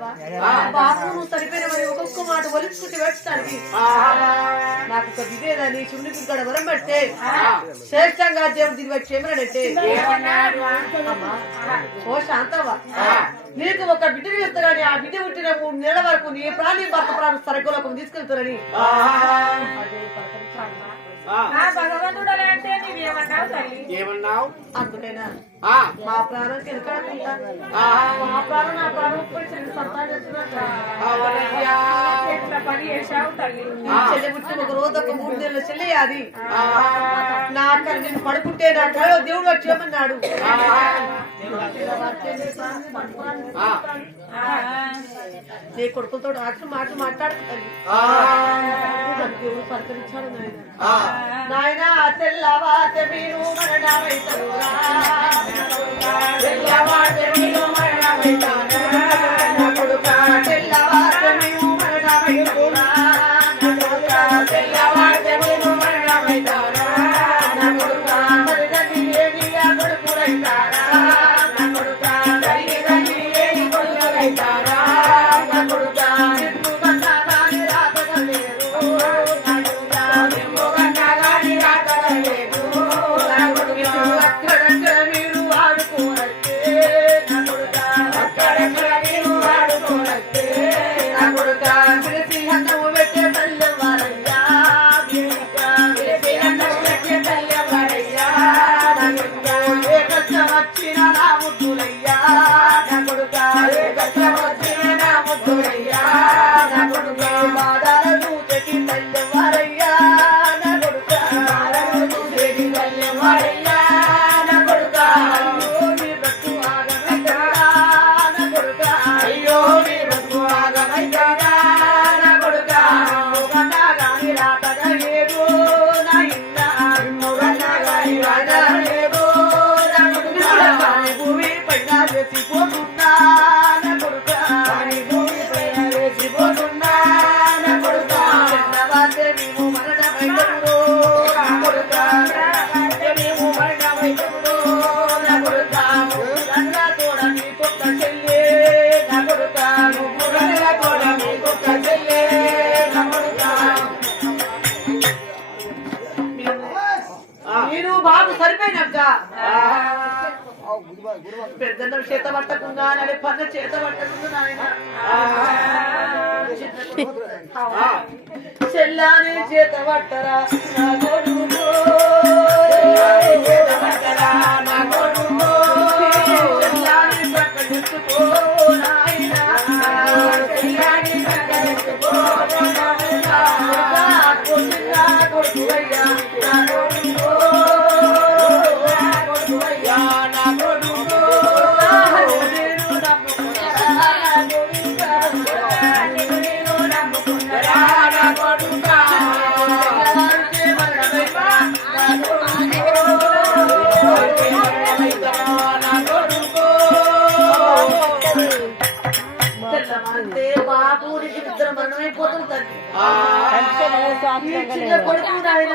బాబు నువ్వు సరిపోయిన మరి ఒక్కొక్క మాట ఒలిచుకుంటే పెట్టడానికి నాకు ఒక వివేదాన్ని చుండి ఇక్కడ వరం పెడితే శ్రేష్టంగా దేవుడు దిగి వచ్చి ఏమన్నాడంటే ఓ శాంతవ్వ నీకు ఒక బిడ్డని ఇస్తారని ఆ బిడ్డ పుట్టిన 3 నెలల వరకు నీ ప్రాణి భర్త ప్రాణి సరకులకు తీసుకెళ్తారని భగవంతుడు అంటే నీవేమన్నావు తల్లి? ఏమన్నావు? అందుకైనా మా ప్రాణం కిందకుంటా మా ప్రాణం నా ప్రాణం ఎట్లా పని చేశావు తల్లి? చెల్లి పుట్టి ఒక రోజు ఒక 3 నెలల చెల్లి అది నా అక్కడ నేను పడుకుంటే నా కళలో దేవుడు వచ్చేమన్నాడు. నీ కొడుకులతో ఆటలు మాటలు మాట్లాడుతుంది దేవుడు పలకరించాడు నాయన తెల్లవాత మీరు మరణమైతరురా తెల్లవాత మీరు మరణమైతరురా తెల్లవాత మీరు మరణమైతరురా తెల్లవాత మీరు మరణమైతరురా పెద్దలు చేత పట్టకుండా నడే పన్ను చేత పట్టకుండా నాయన చెల్లాని చేత పట్టరా నా కొడుకు చేత పట్టరా నా కొడుకు చెల్లాని పక్కనెత్తుకో నాయన చెల్లాని పక్కనెత్తుకో కొడుకు అయ్యా నా కొడుకు చిన్న కొడుకు ఆయన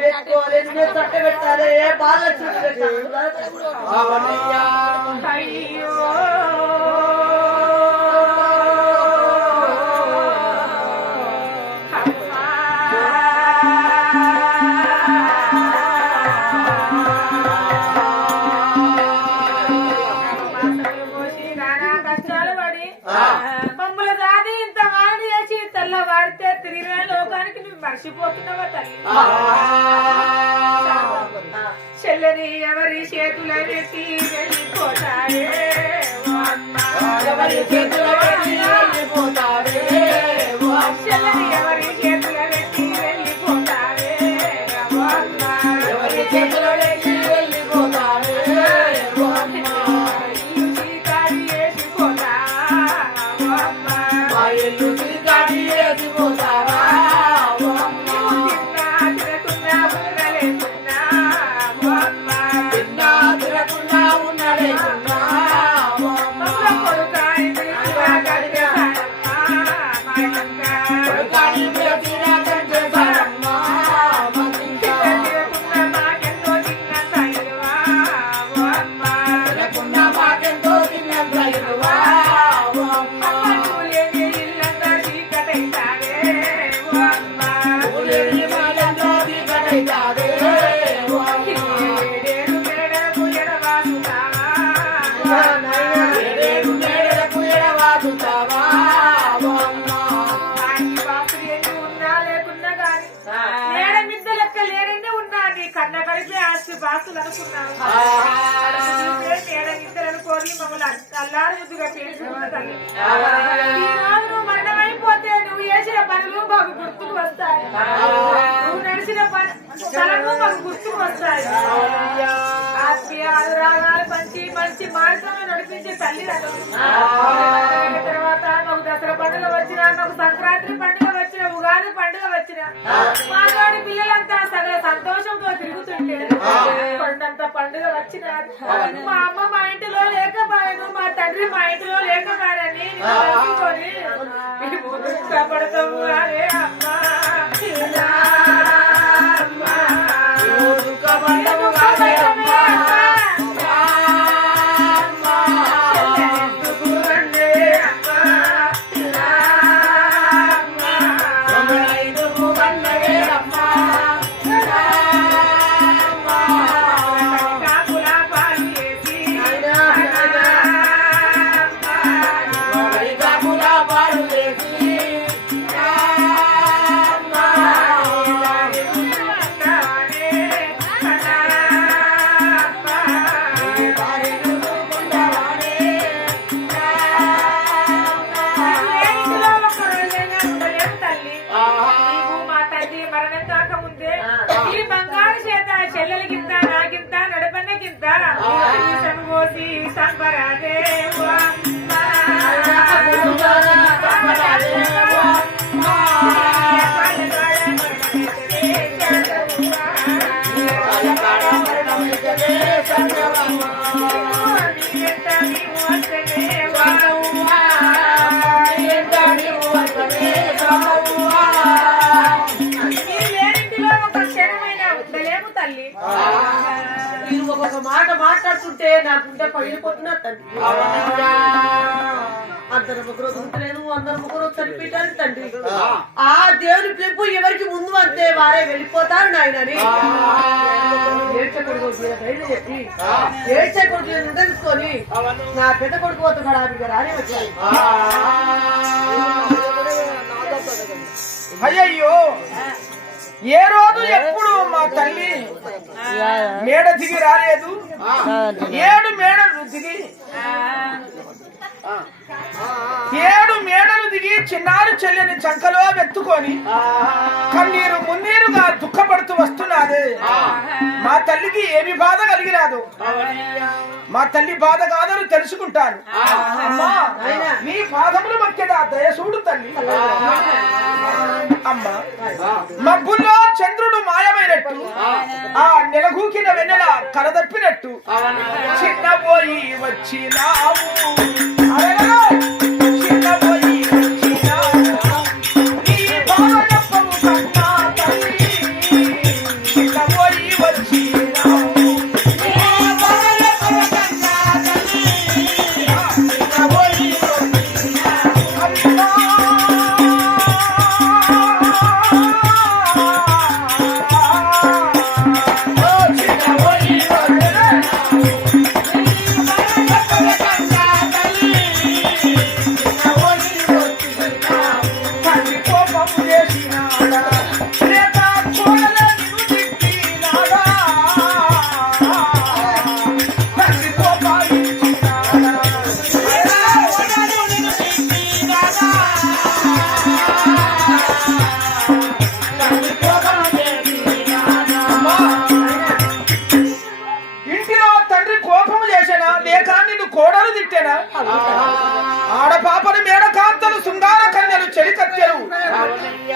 పెట్టుకోవాలి చట్ట పెట్టాలి బాగా అయ్యో వాడితే తిరిగిన లోకానికి నువ్వు మర్చిపోతున్నావా తల్లి? చెల్లని ఎవరి చేతుల పెట్టి వెళ్ళిపోతాడే ఎవరి చేతుల పెట్టి వెళ్ళిపోతాడే చెల్లని ఎవరి చేతుల పెట్టి వెళ్ళిపోతాడే ఎవరి చేతుల పెట్టి వెళ్ళిపోతాడే ఇల్లు చీకాడి వేసిపోతా ఇల్లు చీకాడి వేసిపోతావా అల్లారు ముద్దుగా పేర్చుకున్న తల్లి ఈ రోజు నువ్వు మరణమైపోతే నువ్వు చేసిన పనులు మాకు గుర్తుకు వస్తాయి నువ్వు నడిచిన స్థలము మాకు గుర్తుకు వస్తాయి ఆత్మీయ అనురాగాలు మంచి మంచి మార్గంలో నడిపించే తల్లి తర్వాత మాకు దసరా పండుగ వచ్చిన మాకు సంక్రాంతి పండుగ వచ్చిన ఉగాది పండుగ వచ్చిన మాతోడి పిల్లలంతా సగల సంతోషంతో తిరుగుతుంటే కొండంత పండుగ వచ్చిన మా అమ్మ మా ఇంటిలో లేకపోయాను మా తండ్రి మా ఇంటిలో లేకపోయారని పడతాము అరే అమ్మా మీరు ఒక్కొక్క మాట మాట్లాడుతుంటే నాకుంటే పగిలిపోతున్నా తండ్రి అందరు ఒకరు వదులుతలేదు అందరు ఒకరు చనిపోయటానికి తండ్రి ఆ దేవుని పిలుపు ఎవరికి ముందు అంతే వారే వెళ్ళిపోతారు నాయనని ఏడ్చకూడదు ధైర్యం చెప్పి ఏడ్చకూడదు నిర్ణయించుకొని నా పెద్ద కొడుకు వద్ద కూడా రాని వచ్చాయి. అయ్యయ్యో ఏ రోజు ఎప్పుడు మా తల్లి మేడ దిగి రాలేదు 7 మేడలు దిగి 7 మేడలు దిగి చిన్నారి చెల్లెని చంకలో వెత్తుకొని కన్నీరు మున్నీరుగా దుఃఖపడుతూ వస్తున్నది. మా తల్లికి ఏమి బాధ కలిగిరాదు. మా తల్లి బాధ కాదని తెలుసుకుంటాను. అమ్మా నీ పాదములు మొక్కేదా దయసూడు తల్లి. అమ్మా మబ్బుల్లో చంద్రుడు మాయమైనట్టు ఆ నెలగూకిన వెన్నెల కరదప్పినట్టు చిన్నపోయి వచ్చినావు చిన్నపోయి వచ్చినావు నీ బాధ చెప్పవు కన్నా తల్లి చిన్నపోయి వచ్చినావు కోడలు తిట్టేనా ఆడపాపలు మేడకాంతలు శృంగార కన్యలు చెలికత్తెలు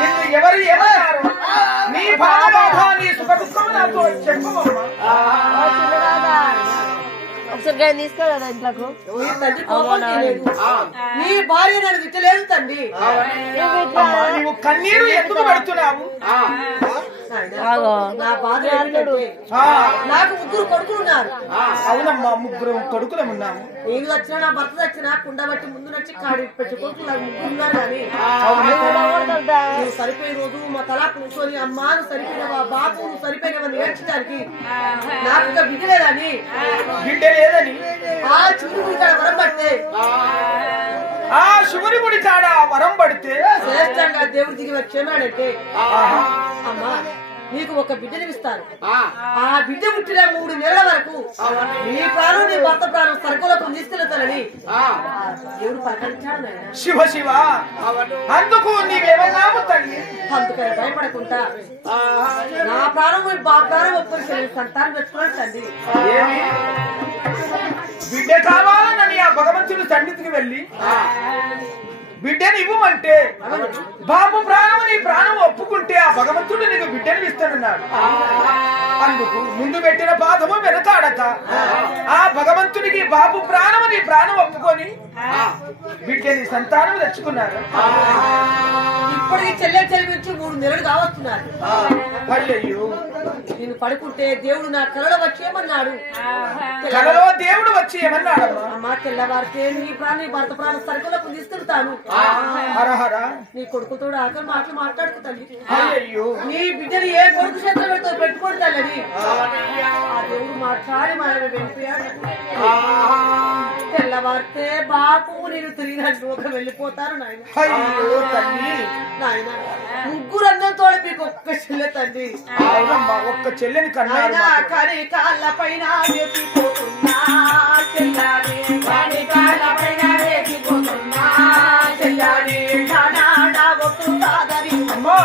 నిన్ను ఎవరు ఏమన్నారు? నీ బాధ నీ సుఖ దుఃఖం నాతో చెప్పమమ్మా. ఒకసారి తీసుకోలేదా ఇంట్లోకు నీ భార్య నన్ను తిట్టలేదు తండ్రి. నువ్వు కన్నీరు ఎందుకు పెడుతున్నావు? నా బాధ నాకు 3 కొడుకులు ఉన్నారు. అవునమ్మా 3 కొడుకులు ఉన్నాము. నేను వచ్చినా నా భర్త వచ్చినా కుండ బట్టి ముందు నచ్చి కాడి పెట్టి కొడుకులు నాకు 3 ఉన్నారు. కానీ నువ్వు సరిపోయే రోజు మా తలా కూర్చొని అమ్మా నువ్వు సరిపోయినవా బాబు నువ్వు సరిపోయినవని నేర్చడానికి నాకు ఇంకా బిడ్డ లేదని ఆ చివరి కాడ వరం పడితే ఆ శివుని గుడి కాడ వరం పడితే శ్రేష్టంగా దేవుడు దిగి వచ్చేనాడంటే అమ్మా నీకు ఒక బిడ్డని ఇస్తాను. ఆ బిడ్డ పుట్టిన 3 నెలల వరకు నీ ప్రాణం నీ భర్త ప్రాణం సరుకులకు తీసుకెళ్తానని దేవుడు ప్రకటించాడు నాయన. శివ శివ, అందుకు నీవేమన్నావు తల్లి? అందుకని భయపడకుండా నా ప్రాణం బా ప్రాణం ఒప్పుకొని సంతానం పెట్టుకున్నాడు తండ్రి. ఏమి బిడ్డ కావాలని ఆ భగవంతుడి సన్నిధికి వెళ్ళి బిడ్డని ఇవ్వమంటే బాబు ప్రాణం నీ ప్రాణం ఒప్పుకుంటే ఆ భగవంతుడు నీకు బిడ్డని ఇస్తానన్నాడు. అందుకు ముందు పెట్టిన పాదము వెనకాడక ఆ భగవంతుడికి బాబు ప్రాణము నీ ప్రాణం ఒప్పుకొని బిడ్డని సంతానం తెచ్చుకున్నారు. ఇప్పటికి చెల్లె చెల్లించి 3 నెలలు కావస్తున్నారు. అయ్యయ్యో, నేను పడుకుంటే దేవుడు నా కలలో వచ్చేయమన్నాడు. కలలో దేవుడు వచ్చి ఏమన్నాడు? అమ్మా తెల్లవారితే నీ ప్రాణం భర్త ప్రాణం సరుకులకు తీసుకెళ్తాను. హరహర, నీ కొడుకుతో ఆకలి మాటలు మాట్లాడుకు తల్లి. అయ్యయ్యో, నీ బిడ్డని ఏ కొడుకు చేతులతో పెట్టుకోడు తల్లని ఆ దేవుడు మాట్లాడి మన వెళ్ళిపోయాడు. తెల్లవారితే బాపు నేను తిరిగినట్టు ఒక వెళ్ళిపోతారు నాయన. అయ్యో తల్లి, నాయన 3 అన్నంతో మీకు ఒక్క చెల్లె తండ్రి. ఒక్క చెల్లెని కన్నారు. కానీ కాళ్ళ పైన వేసిపోతున్నా చెల్లారి, కానీ కాళ్ళ పైన వేసిపోతున్నా చెల్లారి, నానా ఒట్టు సాగరి అమ్మా,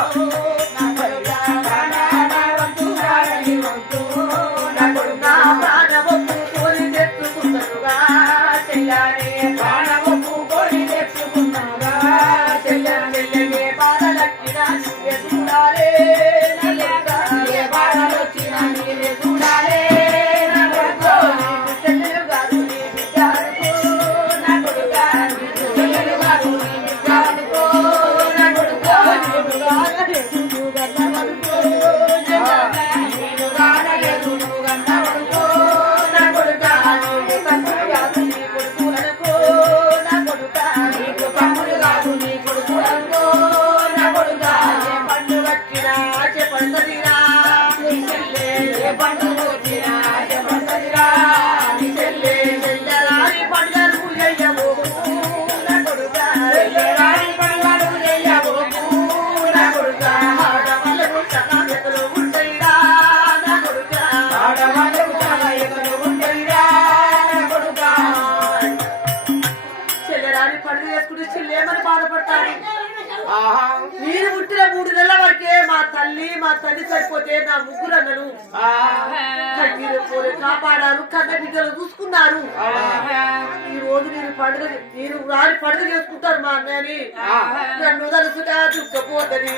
నా ప్రాణవొప్పు కోరి తెచ్చుకున్నానుగా చెల్లారి, ప్రాణవొప్పు కోరి తెచ్చుకున్నానుగా చెల్లారి, ఏ బాధలొచ్చినా ఎదురాలే ఏ బాధలొచ్చినా ఎదురాలే చెల్లెలు గారు నీ బిడ్డలకు నా కొడుకా, చెల్లెలు గారు నీ బిడ్డలకు నా కొడుకా, చెల్లేమని బాధపడతాడు. మీరు పుట్టిన 3 నెలల వరకే మా తల్లి మా తల్లి సరిపోతే నా 3 అన్నలు కన్నీరు పోలే కాపాడారు, కన్న బిడ్డలు చూసుకున్నారు. ఈ రోజు మీరు రాని పండుగ చేసుకుంటారు మా అన్నని. నన్ను తలుసుగా దుఃఖపోతని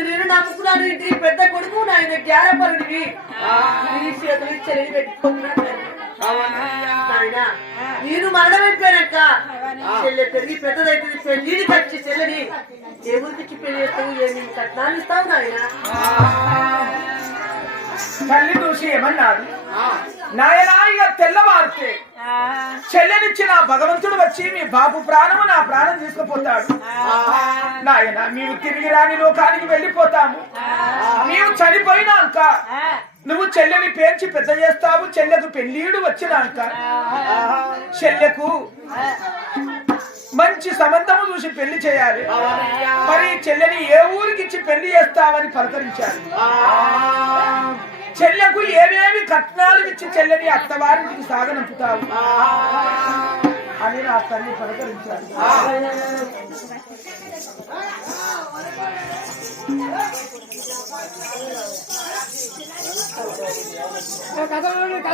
నేను నమ్ముకున్నాను. ఇంటికి పెద్ద కొడుకు నాయన జ్ఞానపరుడివి. నీ చేతులు చెల్లి పెట్టుకుంటున్నాను నాయన. నేను మరణమైపోయాక చెల్లె పెరిగి పెద్దదైతుంది. పెళ్లిని కట్టి చెల్లని దేవుడికి పెళ్లి చేస్తావు, ఏమి కట్నాలు ఇస్తావు నాయన. తల్లి చూసి ఏమన్నాడు? నాయనా, ఇక తెల్లవారితే చెల్లెనిచ్చిన భగవంతుడు వచ్చి మీ బాబు ప్రాణము నా ప్రాణం తీసుకుపోతాడు. నాయన, మేము తిరిగి రాని లోకానికి వెళ్ళిపోతాము. నీవు చనిపోయినాక నువ్వు చెల్లెని పేర్చి పెద్ద చేస్తావు. చెల్లెకు పెళ్లిడు వచ్చినాక చెల్లెకు మంచి సంబంధము చూసి పెళ్లి చేయాలి. మరి చెల్లెని ఏ ఊరికి ఇచ్చి పెళ్లి చేస్తావని పలకరించారు. చెల్లెకు ఏమేమి కట్నాలు ఇచ్చి చెల్లెని అత్తవారికి సాగనంపుతావు అని నా తల్లి పలకరించారు.